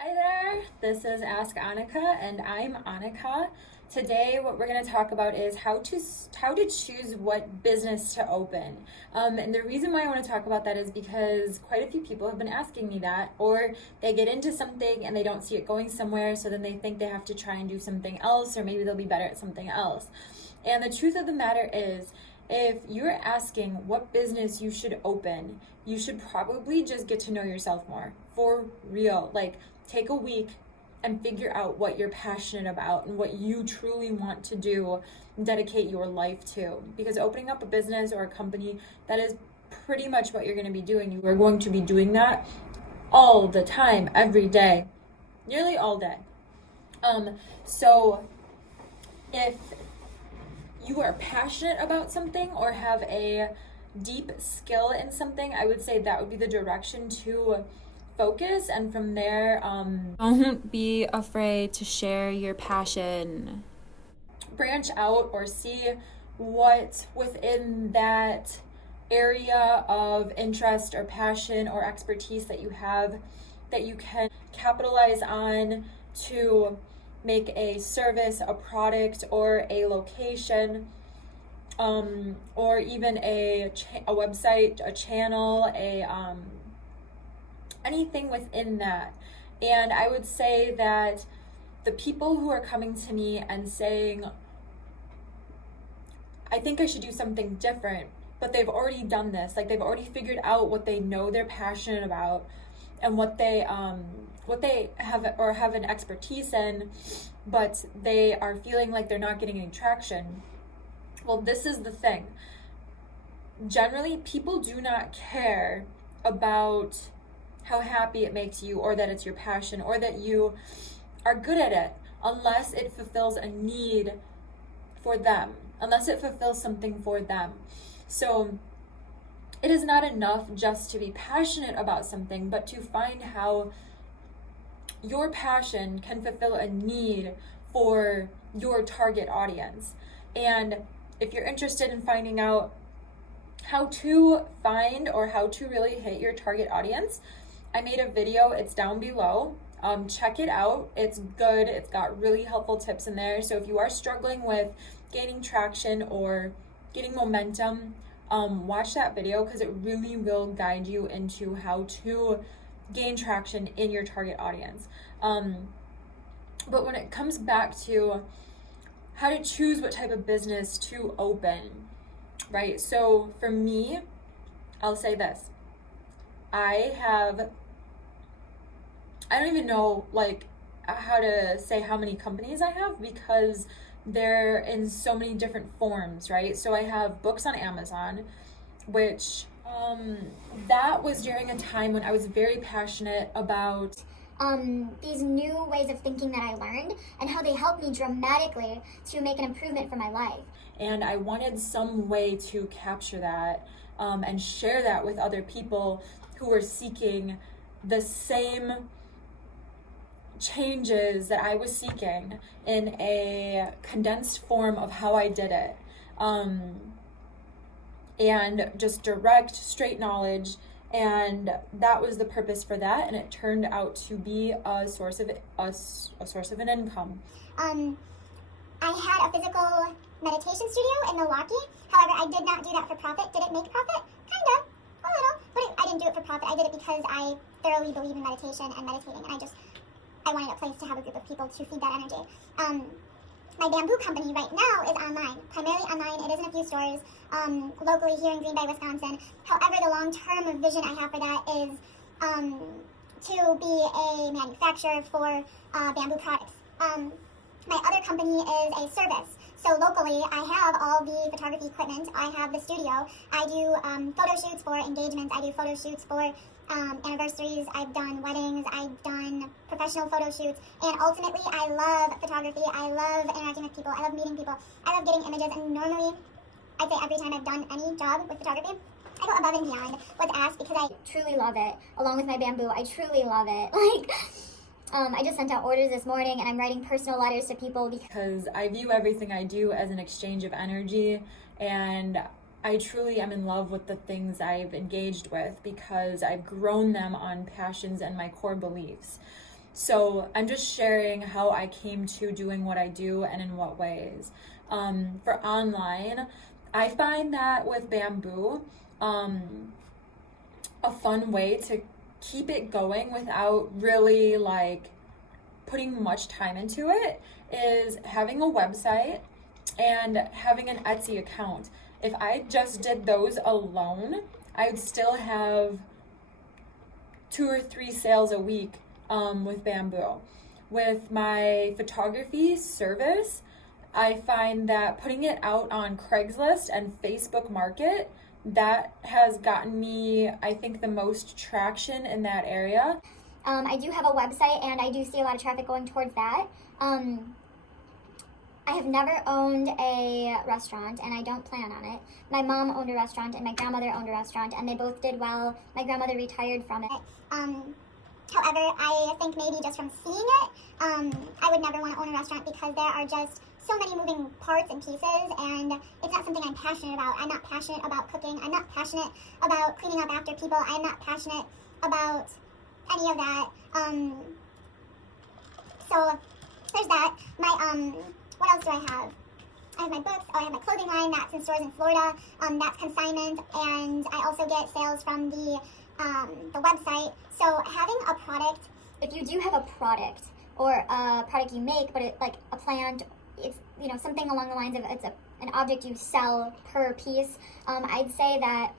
Hi there, this is Ask Annika, and I'm Annika. Today, what we're going to talk about is how to choose what business to open. And the reason why I want to talk about that is because quite a few people have been asking me that, or they get into something and they don't see it going somewhere, so then they think they have to try and do something else, or maybe they'll be better at something else. And the truth of the matter is, if you're asking what business you should open, you should probably just get to know yourself more. For real. Like, take a week and figure out what you're passionate about and what you truly want to do, dedicate your life to. Because opening up a business or a company, that is pretty much what you're going to be doing. You are going to be doing that all the time, every day, nearly all day. So if you are passionate about something or have a deep skill in something, I would say that would be the direction to focus. And from there, Don't be afraid to share your passion. branch out or see what within that area of interest or passion or expertise that you have that you can capitalize on to make a service, a product, or a location, or even a website, a channel, anything within that. And I would say that the people who are coming to me and saying, I think I should do something different, but they've already done this, like they've already figured out what they know they're passionate about and what they have or have an expertise in, but they are feeling like they're not getting any traction. Well, this is the thing. Generally, people do not care about how happy it makes you, or that it's your passion, or that you are good at it, unless it fulfills a need for them, unless it fulfills something for them. So it is not enough just to be passionate about something, but to find how your passion can fulfill a need for your target audience. And if you're interested in finding out how to find or how to really hit your target audience, I made a video, it's down below. Check it out. It's good. It's got really helpful tips in there. So if you are struggling with gaining traction or getting momentum, watch that video, because it really will guide you into how to gain traction in your target audience. But when it comes back to how to choose what type of business to open, right? So for me, I'll say this. I don't even know like how to say how many companies I have, because they're in so many different forms, right? So I have books on Amazon, which that was during a time when I was very passionate about these new ways of thinking that I learned and how they helped me dramatically to make an improvement for my life. And I wanted some way to capture that and share that with other people who were seeking the same changes that I was seeking in a condensed form of how I did it. And just direct, straight knowledge. And that was the purpose for that, and it turned out to be a source of an income. I had a physical meditation studio in Milwaukee. However, I did not do that for profit. Did it make profit? Kind of, a little, but I didn't do it for profit. I did it because I thoroughly believe in meditation and meditating, and I wanted a place to have a group of people to feed that energy. My bamboo company right now is online, primarily online. It is in a few stores locally here in Green Bay, Wisconsin. However, the long-term vision I have for that is to be a manufacturer for bamboo products. My other company is a service. So locally, I have all the photography equipment. I have the studio. I do photo shoots for engagements. I do photo shoots for anniversaries. I've done weddings. I've done professional photo shoots. And ultimately, I love photography. I love interacting with people. I love meeting people. I love getting images. And normally, I'd say every time I've done any job with photography, I go above and beyond what's asked, because I truly love it. Along with my bamboo, I truly love it. I just sent out orders this morning, and I'm writing personal letters to people because I view everything I do as an exchange of energy, and I truly am in love with the things I've engaged with because I've grown them on passions and my core beliefs. So I'm just sharing how I came to doing what I do and in what ways. For online, I find that with Bamboo, a fun way to keep it going without really like putting much time into it is having a website and having an Etsy account. If I just did those alone, I would still have 2 or 3 sales a week with Bamboo. With my photography service, I find that putting it out on Craigslist and Facebook Market, that has gotten me, I think, the most traction in that area. I do have a website, and I do see a lot of traffic going towards that. I have never owned a restaurant, and I don't plan on it. My mom owned a restaurant, and my grandmother owned a restaurant, and they both did well. My grandmother retired from it. However, I think maybe just from seeing it, I would never want to own a restaurant because there are just so many moving parts and pieces, and it's not something I'm passionate about. I'm not passionate about cooking. I'm not passionate about cleaning up after people. I'm not passionate about any of that. So there's that. My what else do I have? I have my books. Oh, I have my clothing line. That's in stores in Florida. That's consignment, and I also get sales from the website. So having a product, if you do have a product or a product you make, but it, like a plant, it's something along the lines of it's an object you sell per piece. I'd say that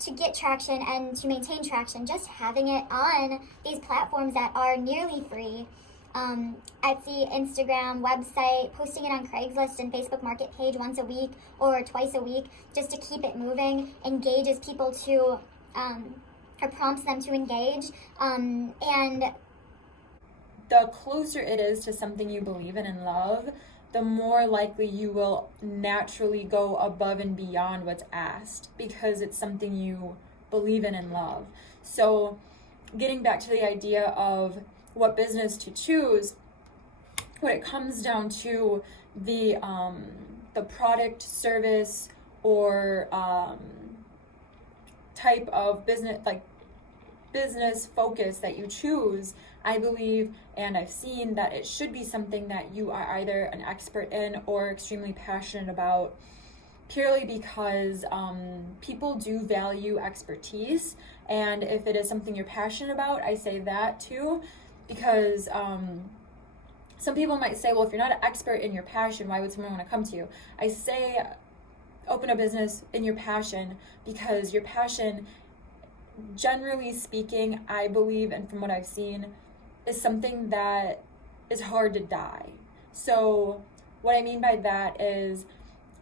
to get traction and to maintain traction, just having it on these platforms that are nearly free, Etsy, Instagram, website, posting it on Craigslist and Facebook Market page once a week or twice a week, just to keep it moving, engages people to, or prompts them to engage, and the closer it is to something you believe in and love, the more likely you will naturally go above and beyond what's asked because it's something you believe in and love. So getting back to the idea of what business to choose, when it comes down to the product, service, or type of business, like business focus that you choose, I believe, and I've seen that it should be something that you are either an expert in or extremely passionate about, purely because people do value expertise. And if it is something you're passionate about, I say that too, because some people might say, well, if you're not an expert in your passion, why would someone want to come to you? I say open a business in your passion, because your passion, generally speaking, I believe, and from what I've seen, is something that is hard to die. So what I mean by that is,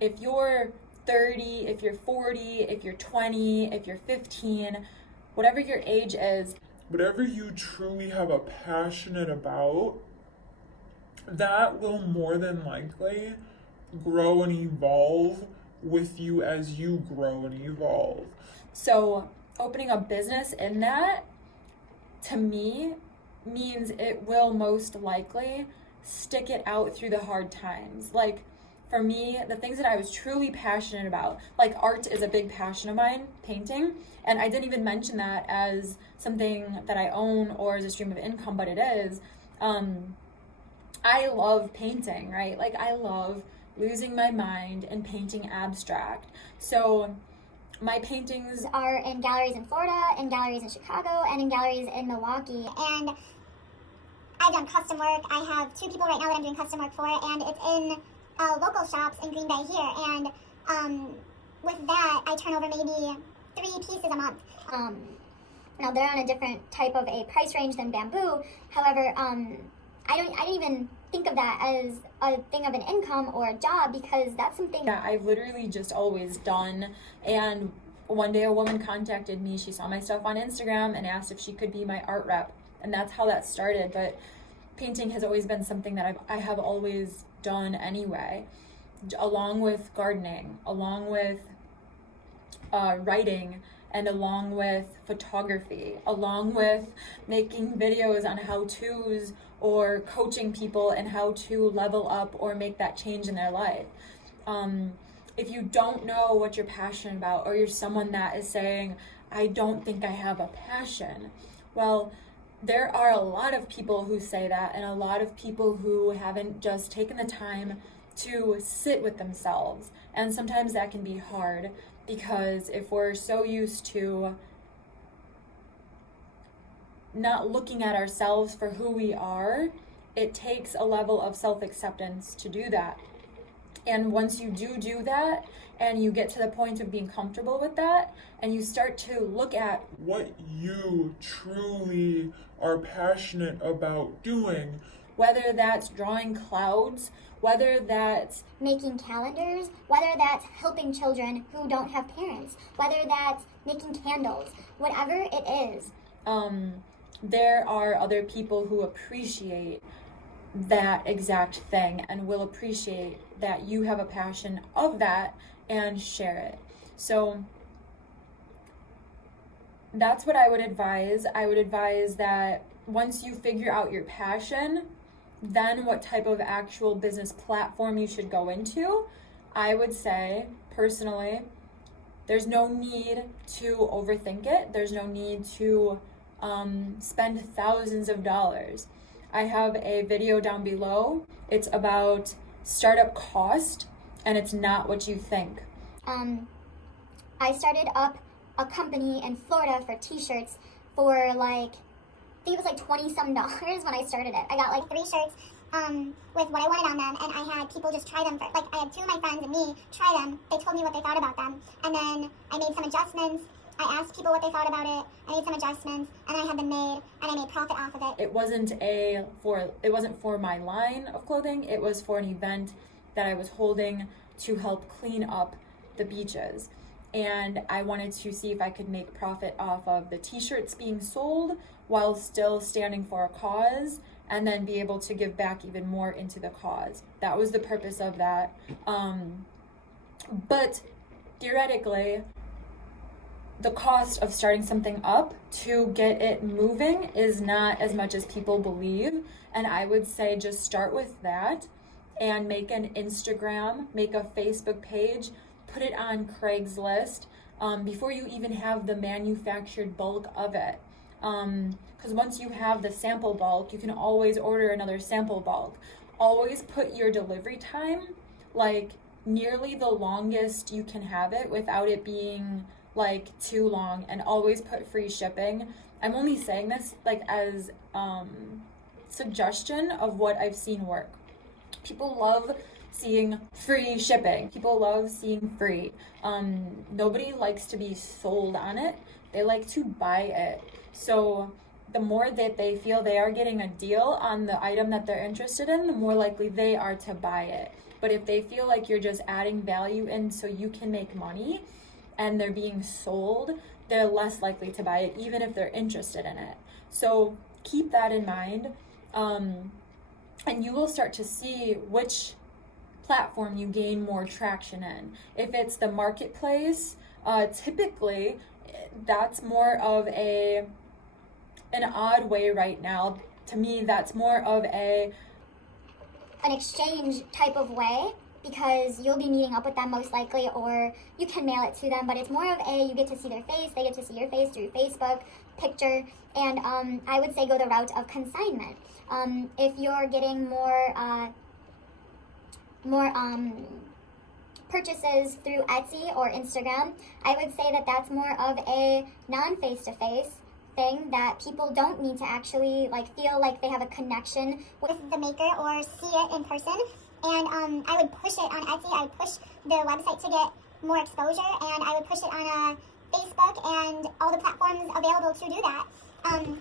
if you're 30, if you're 40, if you're 20, if you're 15, whatever your age is, whatever you truly have a passionate about, that will more than likely grow and evolve with you as you grow and evolve. So opening a business in that, to me, means it will most likely stick it out through the hard times. Like, for me, the things that I was truly passionate about, like art is a big passion of mine, painting, and I didn't even mention that as something that I own or as a stream of income, but it is. I love painting, right? Like, I love losing my mind and painting abstract. So my paintings are in galleries in Florida, in galleries in Chicago, and in galleries in Milwaukee. And I've done custom work. I have 2 people right now that I'm doing custom work for, and it's in local shops in Green Bay here. And with that, I turn over maybe 3 pieces a month. Now they're on a different type of a price range than Bamboo. However, I don't even think of that as a thing of an income or a job, because that's something that I've literally just always done. And one day a woman contacted me. She saw my stuff on Instagram and asked if she could be my art rep, and that's how that started. But painting has always been something that I have always done anyway, along with gardening, along with writing, and along with photography, along with making videos on how-tos or coaching people and how to level up or make that change in their life. If you don't know what you're passionate about, or you're someone that is saying, I don't think I have a passion, well, there are a lot of people who say that, and a lot of people who haven't just taken the time to sit with themselves. And sometimes that can be hard, because if we're so used to not looking at ourselves for who we are, it takes a level of self-acceptance to do that. And once you do that, and you get to the point of being comfortable with that, and you start to look at what you truly are passionate about doing, whether that's drawing clouds, whether that's making calendars, whether that's helping children who don't have parents, whether that's making candles, whatever it is. There are other people who appreciate that exact thing and will appreciate that you have a passion of that and share it. So that's what I would advise. I would advise that once you figure out your passion, then what type of actual business platform you should go into. I would say, personally, there's no need to overthink it. There's no need to spend thousands of dollars. I have a video down below. It's about startup cost, and it's not what you think. I started up a company in Florida for t-shirts for like, I think it was like $20-some when I started it. I got like 3 shirts with what I wanted on them, and I had people just try them for, like, I had 2 of my friends and me try them. They told me what they thought about them, and then I made some adjustments. I asked people what they thought about it. I made some adjustments, and I had them made, and I made profit off of it. It wasn't for my line of clothing. It was for an event that I was holding to help clean up the beaches. And I wanted to see if I could make profit off of the t-shirts being sold while still standing for a cause, and then be able to give back even more into the cause. That was the purpose of that. But theoretically, the cost of starting something up to get it moving is not as much as people believe. And I would say just start with that and make an Instagram, make a Facebook page, put it on Craigslist before you even have the manufactured bulk of it. Because once you have the sample bulk, you can always order another sample bulk. Always put your delivery time like nearly the longest you can have it without it being like too long, and always put free shipping. I'm only saying this like as suggestion of what I've seen work. People love seeing free shipping. People love seeing free. Nobody likes to be sold on it. They like to buy it. So the more that they feel they are getting a deal on the item that they're interested in, the more likely they are to buy it. But if they feel like you're just adding value in so you can make money, and they're being sold, they're less likely to buy it, even if they're interested in it. So keep that in mind, and you will start to see which platform you gain more traction in. If it's the marketplace, typically that's more of an odd way right now. To me, that's more of an exchange type of way, because you'll be meeting up with them most likely, or you can mail it to them, but it's more of you get to see their face, they get to see your face through Facebook picture, and I would say go the route of consignment. If you're getting more purchases through Etsy or Instagram, I would say that that's more of a non-face-to-face thing, that people don't need to actually like feel like they have a connection with the maker or see it in person. And I would push it on Etsy. I would push the website to get more exposure, and I would push it on Facebook and all the platforms available to do that. And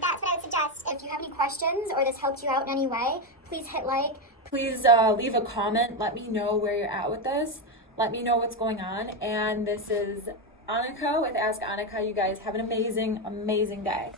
that's what I would suggest. If you have any questions or this helped you out in any way, please hit like. Please leave a comment. Let me know where you're at with this. Let me know what's going on. And this is Annika with Ask Annika. You guys have an amazing, amazing day.